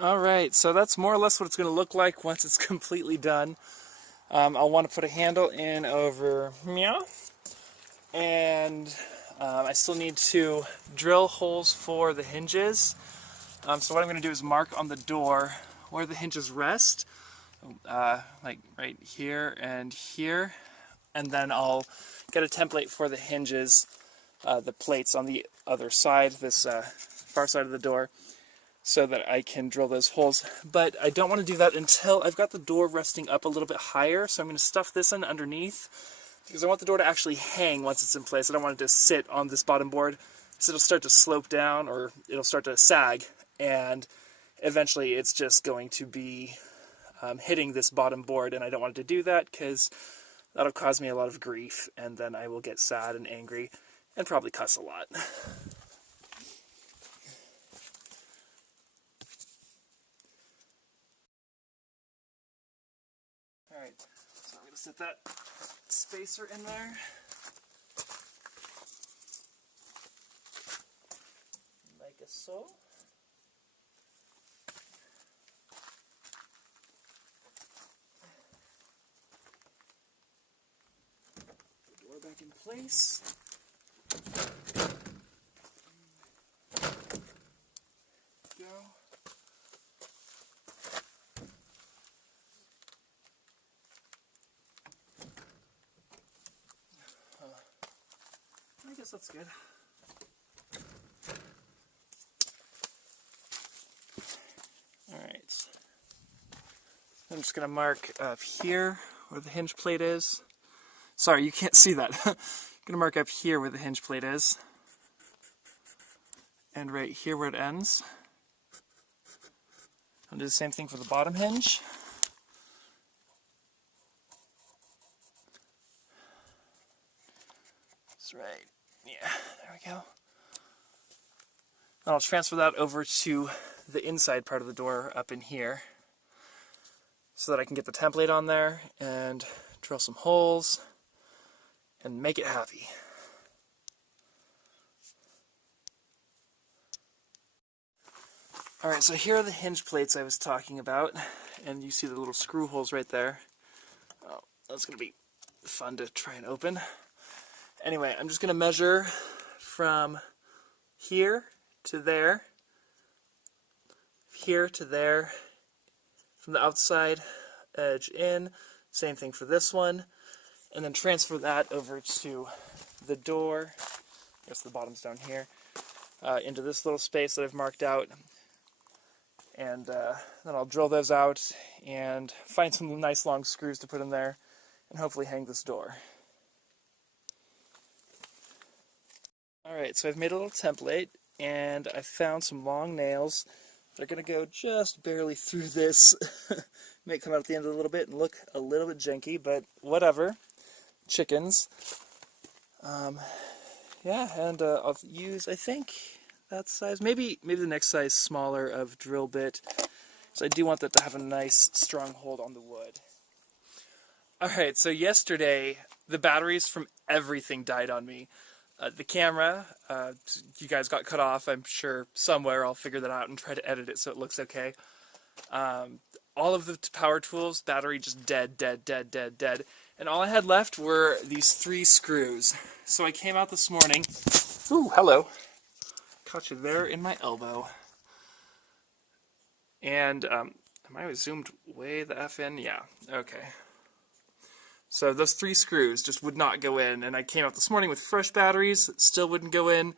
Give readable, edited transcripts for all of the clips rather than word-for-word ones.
Alright, so that's more or less what it's going to look like once it's completely done. I'll want to put a handle in over meow, and I still need to drill holes for the hinges. So what I'm going to do is mark on the door where the hinges rest, like right here, and then I'll get a template for the hinges, the plates on the other side, this far side of the door, so that I can drill those holes. But I don't want to do that until I've got the door resting up a little bit higher, so I'm going to stuff this in underneath, because I want the door to actually hang once it's in place. I don't want it to sit on this bottom board, because it'll start to slope down, or it'll start to sag, and eventually it's just going to be hitting this bottom board, and I don't want it to do that, because that'll cause me a lot of grief, and then I will get sad and angry, and probably cuss a lot. Alright, so I'm going to set that spacer in there. Like so. The door back in place. Go. I guess that's good. Alright. I'm just going to mark up here where the hinge plate is. Sorry, you can't see that. I'm going to mark up here where the hinge plate is. And right here where it ends. I'll do the same thing for the bottom hinge. That's right. Yeah, there we go. And I'll transfer that over to the inside part of the door up in here, so that I can get the template on there and drill some holes and make it happy. Alright, so here are the hinge plates I was talking about, and you see the little screw holes right there. Oh, that's going to be fun to try and open. Anyway, I'm just going to measure from here to there, here to there, from the outside edge in, same thing for this one, and then transfer that over to the door, I guess the bottom's down here, into this little space that I've marked out, and then I'll drill those out and find some nice long screws to put in there, and hopefully hang this door. Alright, so I've made a little template, and I found some long nails. They're going to go just barely through this. May come out at the end a little bit and look a little bit janky, but whatever. Chickens. Yeah, and I'll use, I think, that size. Maybe the next size smaller of drill bit. So I do want that to have a nice, strong hold on the wood. Alright, so yesterday, the batteries from everything died on me. The camera, you guys got cut off, I'm sure somewhere. I'll figure that out and try to edit it so it looks okay. All of the power tools, battery just dead. And all I had left were these 3 screws. So I came out this morning. Ooh, hello. Caught you there in my elbow. And, am I zoomed way the F in? Yeah, okay. So those 3 screws just would not go in, and I came out this morning with fresh batteries, still wouldn't go in.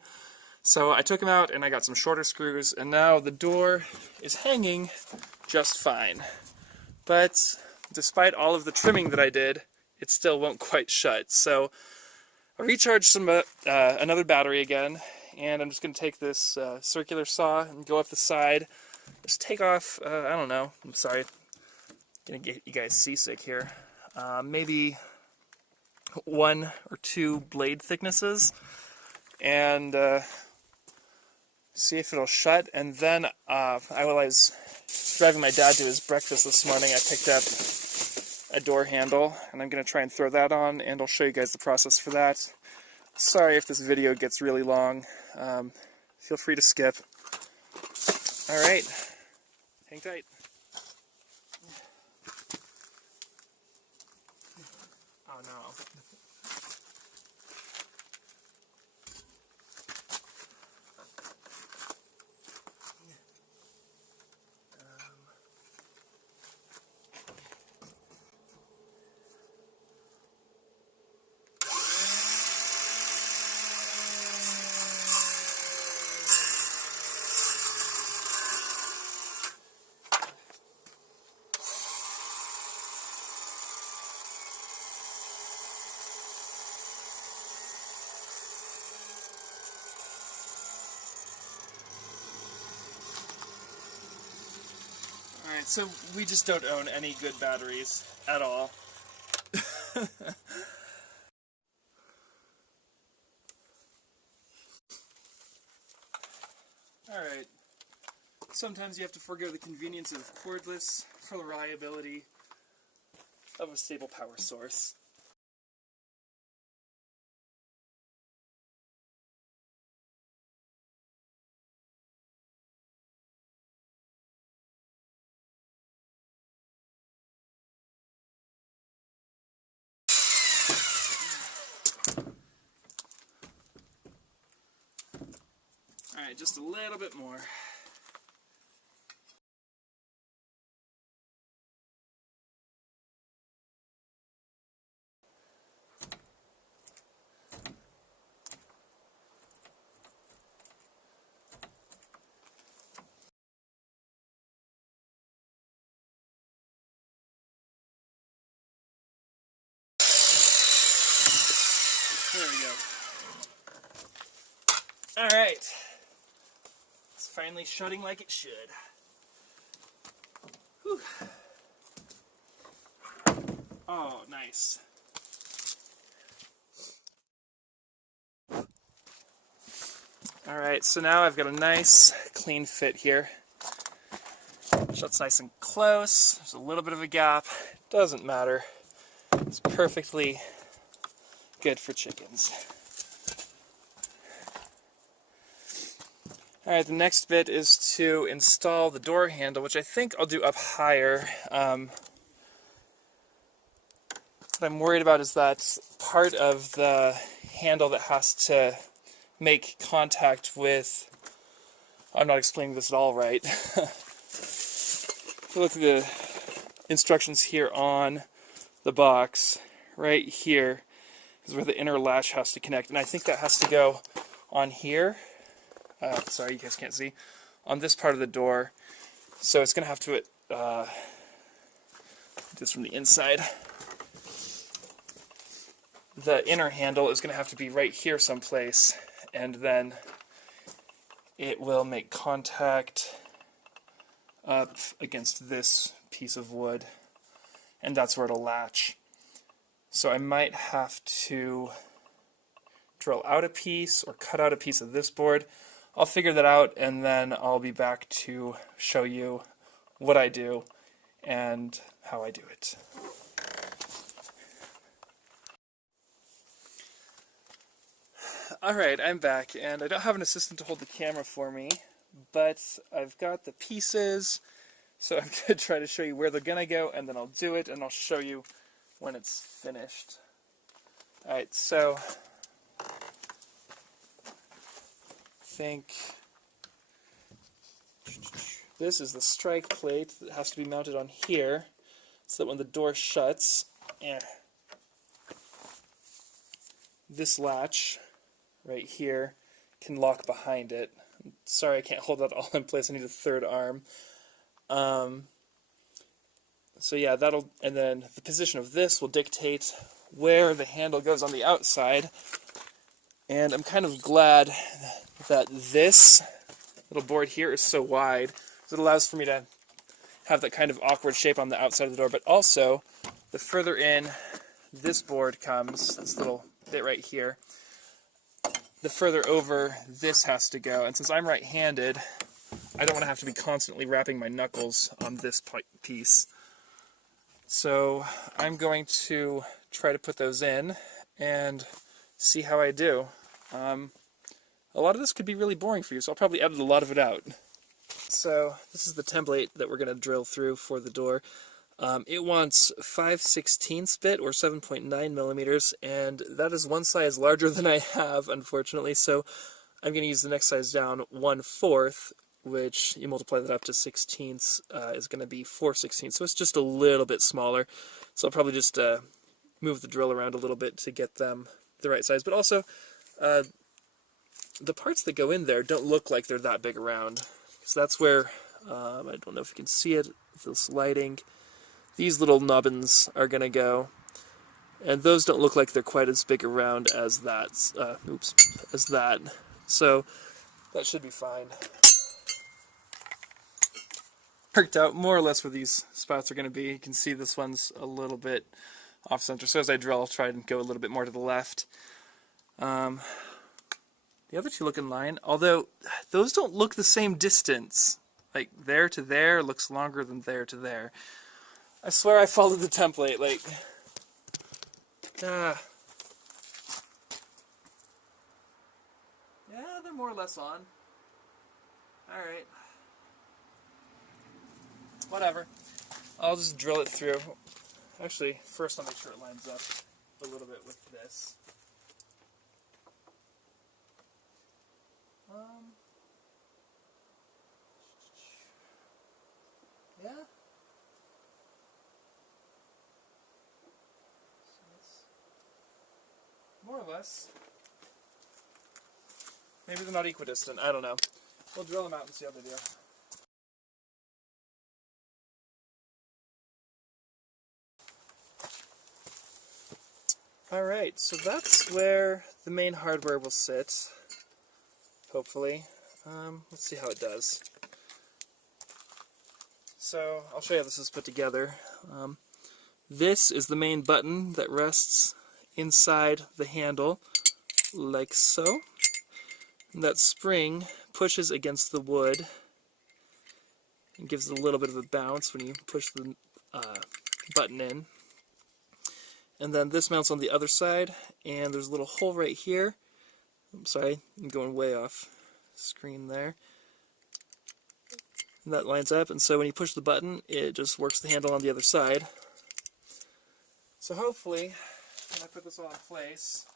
So I took them out and I got some shorter screws, and now the door is hanging just fine. But despite all of the trimming that I did, it still won't quite shut. So I recharged another battery again, and I'm just going to take this circular saw and go up the side. Just take off, I don't know, I'm sorry, I'm going to get you guys seasick here. Maybe 1 or 2 blade thicknesses, and see if it'll shut. And then I was driving my dad to his breakfast this morning, I picked up a door handle, and I'm going to try and throw that on, and I'll show you guys the process for that. Sorry if this video gets really long. Feel free to skip. Alright. Hang tight. Oh no. Alright, so we just don't own any good batteries at all. Alright, sometimes you have to forego the convenience of cordless for the reliability of a stable power source. Alright, just a little bit more. There we go. Alright. It's finally shutting like it should. Whew. Oh, nice. Alright, so now I've got a nice clean fit here. Shuts nice and close. There's a little bit of a gap. Doesn't matter. It's perfectly good for chickens. Alright, the next bit is to install the door handle, which I think I'll do up higher. What I'm worried about is that part of the handle that has to make contact with... I'm not explaining this at all right. Look at the instructions here on the box. Right here is where the inner latch has to connect, and I think that has to go on here. Sorry, you guys can't see. On this part of the door. So it's going to have to do this from the inside. The inner handle is going to have to be right here someplace, and then it will make contact up against this piece of wood, and that's where it'll latch. So I might have to drill out a piece or cut out a piece of this board. I'll figure that out, and then I'll be back to show you what I do and how I do it. Alright, I'm back, and I don't have an assistant to hold the camera for me, but I've got the pieces, so I'm going to try to show you where they're going to go, and then I'll do it, and I'll show you when it's finished. Alright, so I think this is the strike plate that has to be mounted on here, so that when the door shuts, this latch right here can lock behind it. I'm sorry I can't hold that all in place, I need a third arm. So yeah, and then the position of this will dictate where the handle goes on the outside. And I'm kind of glad that this little board here is so wide, because it allows for me to have that kind of awkward shape on the outside of the door, but also the further in this board comes, this little bit right here, the further over this has to go. And since I'm right-handed, I don't want to have to be constantly wrapping my knuckles on this piece. So I'm going to try to put those in and see how I do. A lot of this could be really boring for you, so I'll probably edit a lot of it out. So this is the template that we're going to drill through for the door. It wants 5/16 bit or 7.9 millimeters, and that is one size larger than I have, unfortunately, so I'm going to use the next size down, 1/4, which you multiply that up to 16ths, is going to be 4/16, so it's just a little bit smaller. So I'll probably just move the drill around a little bit to get them the right size, but also the parts that go in there don't look like they're that big around. So that's where, I don't know if you can see it, with this lighting, these little nubbins are going to go, and those don't look like they're quite as big around as that, as that. So that should be fine. Worked out more or less where these spots are going to be. You can see this one's a little bit off center, so as I drill I'll try and go a little bit more to the left. The other two look in line, although those don't look the same distance. Like there to there looks longer than there to there. I swear I followed the template, like... Yeah, they're more or less on. Alright. Whatever. I'll just drill it through. Actually, first I'll make sure it lines up a little bit with this. Yeah. So it's more or less. Maybe they're not equidistant, I don't know. We'll drill them out and see how they do. Alright, so that's where the main hardware will sit, hopefully. Let's see how it does. So, I'll show you how this is put together. This is the main button that rests inside the handle, like so. And that spring pushes against the wood and gives it a little bit of a bounce when you push the button in. And then this mounts on the other side, and there's a little hole right here. I'm sorry, I'm going way off screen there. And that lines up, and so when you push the button, it just works the handle on the other side. So hopefully, when I put this all in place,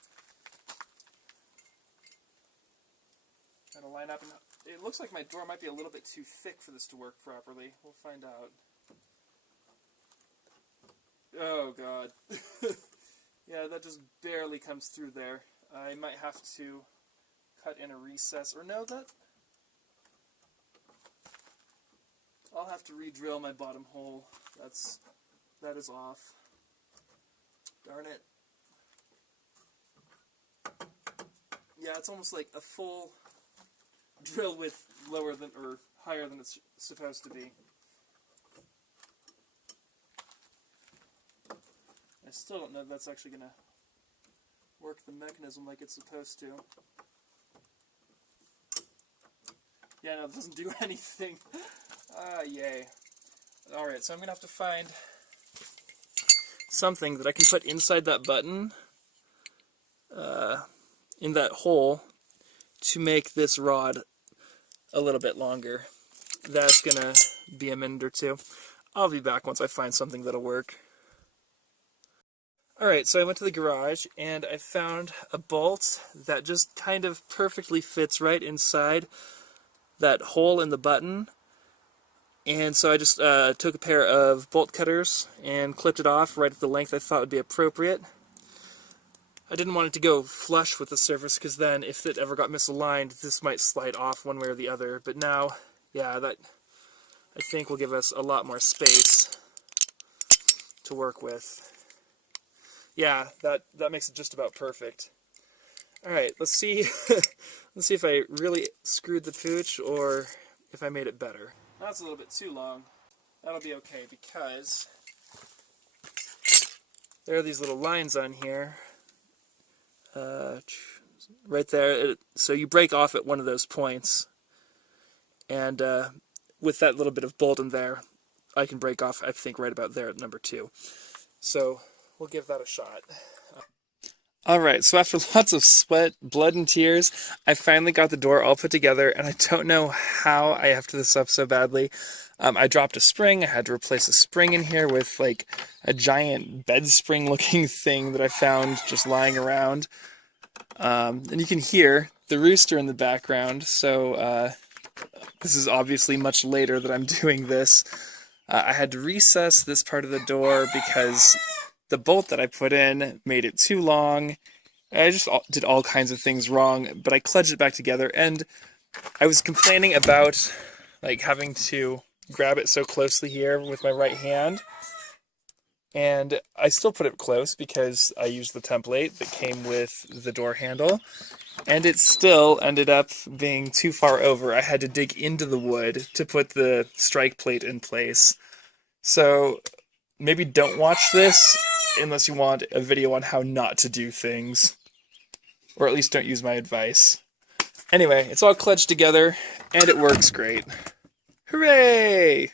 it'll line up. And it looks like my door might be a little bit too thick for this to work properly. We'll find out. Oh god. Yeah, that just barely comes through there. I might have to cut in a recess, or no, I'll have to re-drill my bottom hole. That is off. Darn it. Yeah, it's almost like a full drill width lower than, or higher than it's supposed to be. I still don't know if that's actually going to work the mechanism like it's supposed to. Yeah, no, it doesn't do anything. Ah, yay. Alright, so I'm going to have to find something that I can put inside that button, in that hole, to make this rod a little bit longer. That's going to be a minute or two. I'll be back once I find something that'll work. Alright, so I went to the garage and I found a bolt that just kind of perfectly fits right inside that hole in the button. And so I just took a pair of bolt cutters and clipped it off right at the length I thought would be appropriate. I didn't want it to go flush with the surface, because then if it ever got misaligned, this might slide off one way or the other. But now, yeah, that I think will give us a lot more space to work with. Yeah, that makes it just about perfect. Alright, let's see let's see if I really screwed the pooch or if I made it better. That's a little bit too long. That'll be okay, because there are these little lines on here. Right there. So you break off at one of those points. And with that little bit of bolt in there, I can break off, I think, right about there at number 2. So we'll give that a shot. Alright, so after lots of sweat, blood, and tears, I finally got the door all put together, and I don't know how I effed this up so badly. I dropped a spring. I had to replace a spring in here with like a giant bed spring looking thing that I found just lying around. And you can hear the rooster in the background, so this is obviously much later that I'm doing this. I had to recess this part of the door because the bolt that I put in made it too long. I just did all kinds of things wrong, but I kludged it back together, and I was complaining about like having to grab it so closely here with my right hand, and I still put it close because I used the template that came with the door handle, and it still ended up being too far over. I had to dig into the wood to put the strike plate in place. So maybe don't watch this unless you want a video on how not to do things. Or at least don't use my advice. Anyway, it's all kludged together, and it works great. Hooray!